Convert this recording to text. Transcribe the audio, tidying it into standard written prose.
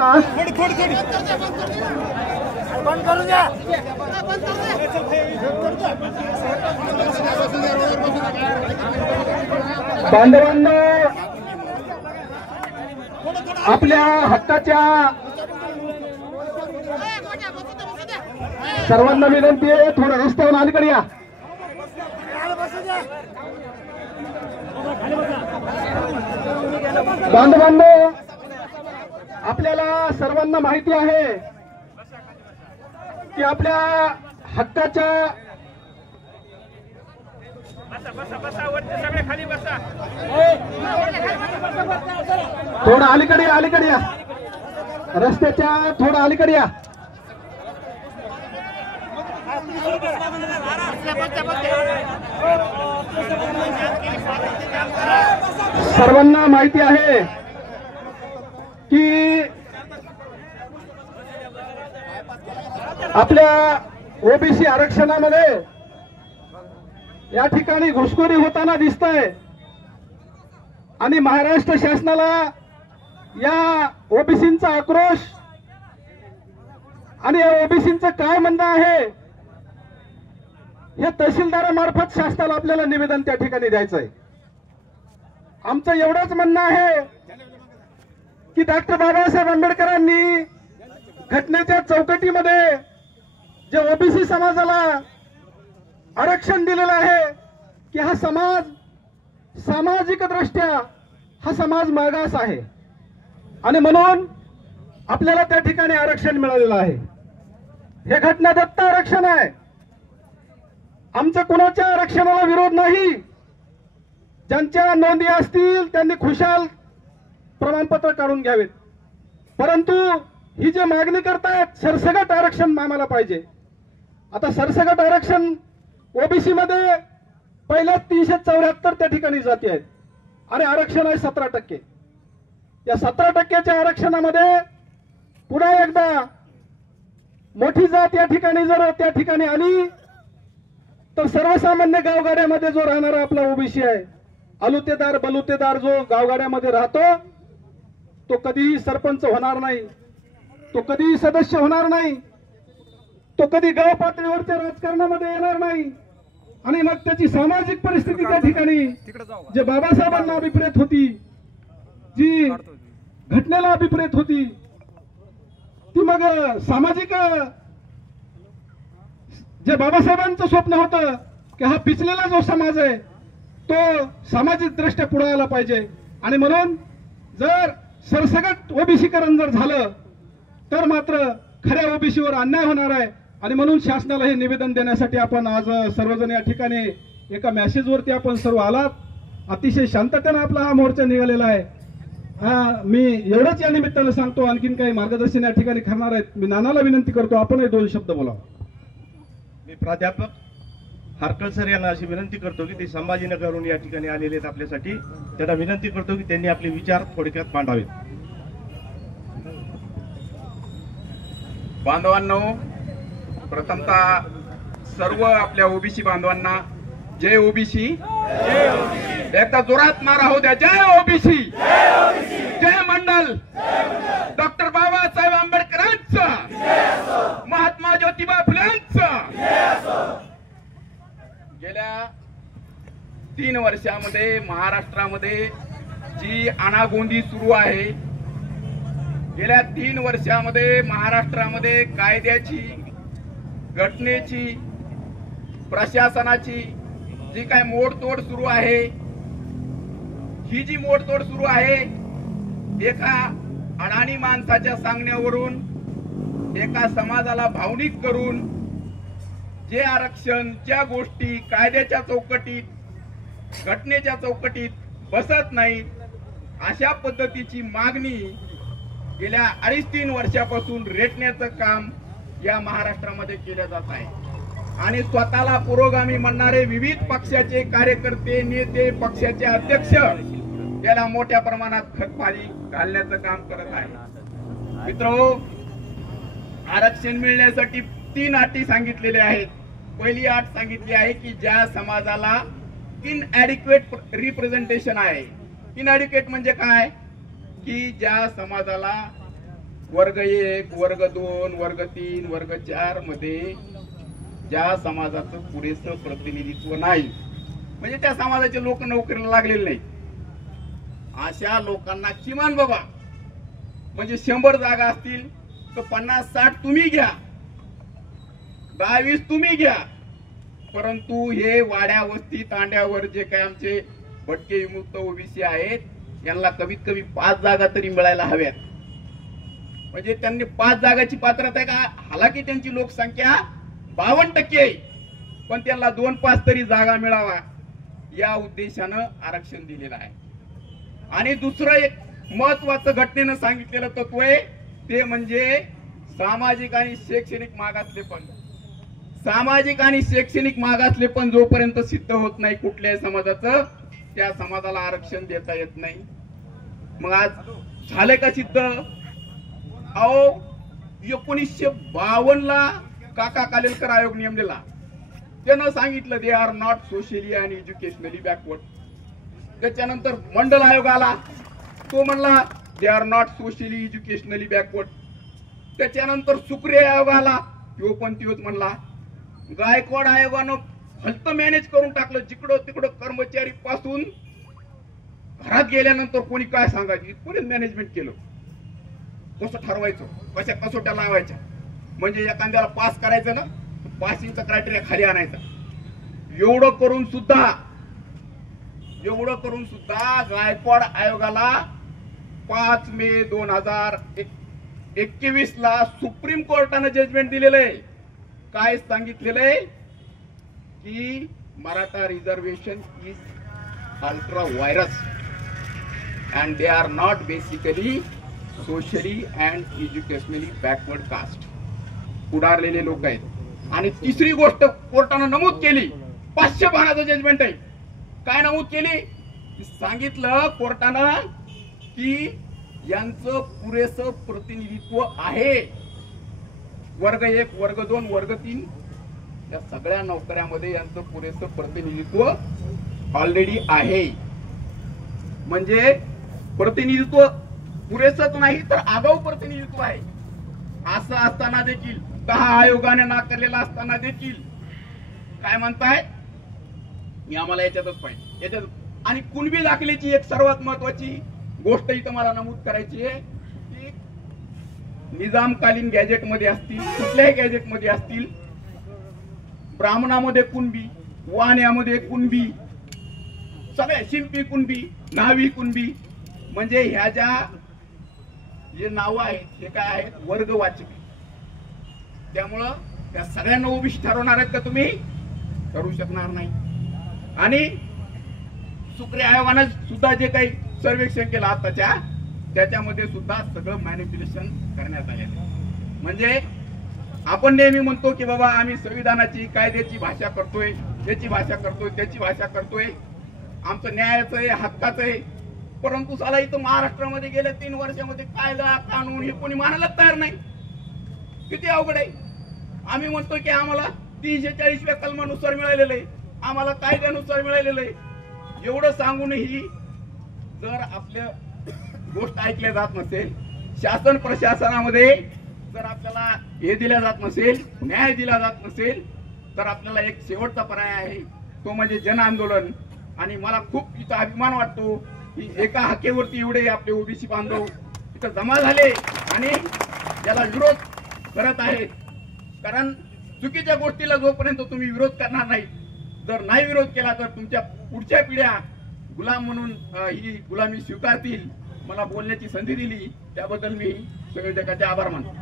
बसा. बांधवांनो, आपल्या हक्काच्या सर्वांना विनंती आहे, थोडं रस्त्यावर अलीकडे या. बांधवांनो, आपल्याला सर्वांना माहिती आहे की आपल्या हक्काच्या थोडं अलीकडे या, अलीकडे या, रस्त्याच्या थोडं अलीकडे या. सर्वांना माहिती आहे की आपल्या ओबीसी आरक्षणामध्ये या ठिकाणी घुसखोरी होताना दिसतंय आणि महाराष्ट्र शासनाला या ओबीसींचा आक्रोश आणि या ओबीसींचं काय म्हणणं आहे हे तहसीलदारामार्फत शासनाला आपल्याला निवेदन त्या ठिकाणी द्यायचं आहे. आमचं एवढंच म्हणणं आहे की डॉक्टर बाबासाहेब आंबेडकरांनी घटनेच्या चौकटीमध्ये जे ओबीसी समाजाला आरक्षण दिलेलं आहे की हा समाज सामाजिक दृष्ट्या हा समाज मागास आहे आणि म्हणून आपल्याला त्या ठिकाणी आरक्षण मिळालेलं आहे. हे घटनादत्त आरक्षण आहे. आमचं कोणाच्या आरक्षणाला विरोध नाही. ज्यांच्या नोंदी असतील त्यांनी खुशाल प्रमाणपत्र काढून घ्यावेत, परंतु ही जी मागणी करतायत सरसकट आरक्षण आम्हाला पाहिजे. आता सरसकट आरक्षण ओबीसी मध्ये पहिल्या 374 त्या ठिकाणी जाती आहेत आणि आरक्षण आहे 17%. या 17%च्या आरक्षणामध्ये पुन्हा एकदा मोठी जात या ठिकाणी जर त्या ठिकाणी आली तर सर्वसामान्य गावगाड्यामध्ये जो राहणारा आपला ओबीसी आहे, अलुतेदार बलुतेदार जो गावगाड्यामध्ये राहतो तो कधीही सरपंच होणार नाही, तो कधीही सदस्य होणार नाही, तो कधी गाव पातळीवरच्या राजकारणामध्ये येणार नाही आणि मग त्याची सामाजिक परिस्थिती त्या ठिकाणी जे बाबासाहेबांना अभिप्रेत होती, जी घटनेला अभिप्रेत होती, ती मग सामाजिक जे बाबासाहेबांचं स्वप्न होतं की हा पिचलेला जो समाज आहे तो सामाजिक दृष्ट्या पुढे आला पाहिजे आणि म्हणून जर सरसकट ओबीसीकरण जर झालं तर मात्र खऱ्या ओबीसीवर अन्याय होणार आहे आणि म्हणून शासनाला हे निवेदन देण्यासाठी आपण आज सर्वजण या ठिकाणी एका मेसेजवरती आपण सर्व आलात. अतिशय शांततेने आपला हा मोर्चा निघालेला आहे. मी एवढंच या निमित्तानं सांगतो. आणखीन काही मार्गदर्शन या ठिकाणी करणार आहेत. मी नानाला विनंती करतो आपणही 2 शब्द बोलावं. मी प्राध्यापक हारकळ सर यांना अशी विनंती करतो की ते संभाजीनगरहून या ठिकाणी आलेले आहेत आपल्यासाठी. त्यांना विनंती करतो की त्यांनी आपले विचार थोडक्यात मांडावेत. बांधवांनो, प्रथमतः सर्व आपल्या ओबीसी बांधवांना जय ओबीसी. एकदा जोरात नारा होऊ द्या, जय ओबीसी, जय मंडल. डॉक्टर बाबासाहेब आंबेडकरांचा, महात्मा ज्योतिबा फुलेंचा. गेल्या 3 वर्षामध्ये महाराष्ट्रामध्ये जी अनागोंदी सुरू आहे, गेल्या 3 वर्षामध्ये महाराष्ट्रामध्ये कायद्याची, घटनेची, प्रशासनाची जी काय मोडतोड सुरू आहे, ही जी मोडतोड सुरू आहे एका अडाणी माणसाच्या सांगण्यावरून, एका समाजाला भावनिक करून, जे आरक्षण, ज्या गोष्टी कायद्याच्या चौकटीत, घटनेच्या चौकटीत बसत नाहीत, अशा पद्धतीची मागणी गेल्या 2.5-3 वर्षापासून रेटण्याचं काम या महाराष्ट्रामध्ये केलं जात आहे आणि स्वतःला पुरोगामी म्हणणारे विविध पक्षाचे कार्यकर्ते, नेते, पक्षाचे अध्यक्ष याला मोठ्या प्रमाणात खतपाणी घालण्याचं काम करत आहे. मित्रहो, आरक्षण मिळण्यासाठी 3 अटी सांगितलेल्या आहेत. पहिली अट सांगितली आहे की ज्या समाजाला इनएडिक्वेट रिप्रेझेंटेशन आहे. इनएडिक्वेट म्हणजे काय? की ज्या समाजाला वर्ग 1, वर्ग 2, वर्ग 3, वर्ग 4 मध्ये ज्या समाजाचं पुरेसं प्रतिनिधित्व नाही, म्हणजे त्या समाजाचे लोक नोकरीला लागलेले नाही, अशा लोकांना किमान बाबा म्हणजे 100 जागा असतील तर 50-60 तुम्ही घ्या, 10-20 तुम्ही घ्या, परंतु हे वाड्या वस्ती तांड्यावर जे काही आमचे भटके विमुक्त ओबीसी आहेत यांना कमीत कमी 5 जागा तरी मिळायला हव्यात. म्हणजे त्यांनी 5 जागाची पात्रता आहे का? हालाकी त्यांची लोकसंख्या 52% आहे, पण त्यांना 2-5 तरी जागा मिळावा या उद्देशानं आरक्षण दिलेलं आहे. आणि दुसरं एक महत्वाचं घटनेनं सांगितलेलं तत्व आहे ते म्हणजे सामाजिक आणि शैक्षणिक मागासलेपण. सामाजिक आणि शैक्षणिक मागासलेपण जोपर्यंत सिद्ध होत नाही कुठल्याही समाजाचं, त्या समाजाला आरक्षण देता येत नाही. मग आज झाले का सिद्ध? अहो 1952 ला काका कालेलकर आयोग नेमलेला, त्यानं सांगितलं दे are not socially and educationally backward. त्याच्यानंतर मंडल आयोग आला, तो म्हणला दे are not socially educationally backward. त्याच्यानंतर सुक्रिय आयोग आला, तो पण तोच म्हणला. गायकवाड आयोगानं भलतं मॅनेज करून टाकलं, जिकडं तिकडं कर्मचारी पासून घरात गेल्यानंतर कोणी काय सांगायचं कोणी मॅनेजमेंट केलं, कसं ठरवायचं, कशा कसोट्या लावायच्या, म्हणजे एखाद्याला पास करायचं ना पासिंगचा क्रायटेरिया खाली आणायचा. एवढं करून सुद्धा गायकवाड आयोगाला 5 मे 2021 ला सुप्रीम कोर्टानं जजमेंट दिलेलं आहे. काय सांगितलेलं आहे की Maratha reservation is ultra vires and they are not basically socially and educationally backward caste. पुढारलेले लोक आहेत. आणि तिसरी गोष्ट कोर्टानं नमूद केली, 500 पानाचं जजमेंट आहे. काय नमूद केली? सांगितलं कोर्टानं की यांचं पुरेसं प्रतिनिधित्व आहे. वर्ग 1, वर्ग 2, वर्ग 3 या सगळ्या नोकऱ्यामध्ये यांचं पुरेसं प्रतिनिधित्व ऑलरेडी आहे. म्हणजे प्रतिनिधित्व पुरेसंच नाही तर आगाऊ प्रतिनिधित्व आहे. असं असताना देखील 10 आयोगाने नाकारलेला असताना देखील काय म्हणताय मी आम्हाला याच्यातच पाहिजे याच्यात. आणि कुणबी दाखल्याची एक सर्वात महत्वाची गोष्ट इथं मला नमूद करायची आहे की निजामकालीन गॅजेट मध्ये असतील, कुठल्याही गॅजेट मध्ये असतील, ब्राह्मणामध्ये कुणबी, वाण्यामध्ये कुणबी, सगळ्या शिंपी कुणबी, न्हावी कुणबी, म्हणजे ह्या ज्या जे नाव आहेत हे काय आहेत वर्गवाचक. त्यामुळं त्या सगळ्यांना ओबीसी ठरवणार आहेत का तुम्ही? करू शकणार नाही. आणि सुक्रिय आयोगानं सुद्धा जे काही सर्वेक्षण केलं आताच्या त्याच्यामध्ये सुद्धा सगळं मॅनिप्युलेशन करण्यात आलेलं आहे. म्हणजे आपण नेहमी म्हणतो की बाबा आम्ही संविधानाची कायद्याची भाषा करतोय, याची भाषा करतोय, त्याची भाषा करतोय, आमचं न्यायाचं आहे, हक्काचं आहे, परंतु साला इथं महाराष्ट्रामध्ये गेल्या 3 वर्षामध्ये कायदा कानून हे कोणी मानायलाच तयार नाही. किती अवघड आहे. आम्ही म्हणतो की आम्हाला 340व्या कलमानुसार मिळालेलं आहे, आम्हाला कायद्यानुसार मिळालेलं आहे. एवढं सांगूनही जर आपल्या गोष्ट ऐकल्या जात नसेल, शासन प्रशासनामध्ये जर आपल्याला हे दिल्या जात नसेल, न्याय दिला जात नसेल, तर आपल्याला एक शेवटचा पर्याय आहे, तो म्हणजे जन आंदोलन. आणि मला खूप इथं अभिमान वाटतो की एका हाकेवरती एवढे आपले ओबीसी बांधव इथं जमा झाले आणि त्याला विरोध करत आहेत. कारण चुकीच्या गोष्टीला जोपर्यंत तुम्ही विरोध करणार नाही, जर नाही विरोध केला तर तुमच्या पुढच्या पिढ्या गुलाम म्हणून ही गुलामी स्वीकारतील. मला बोलण्याची संधी दिली त्याबद्दल मी संयोजकाचे आभार मानतो.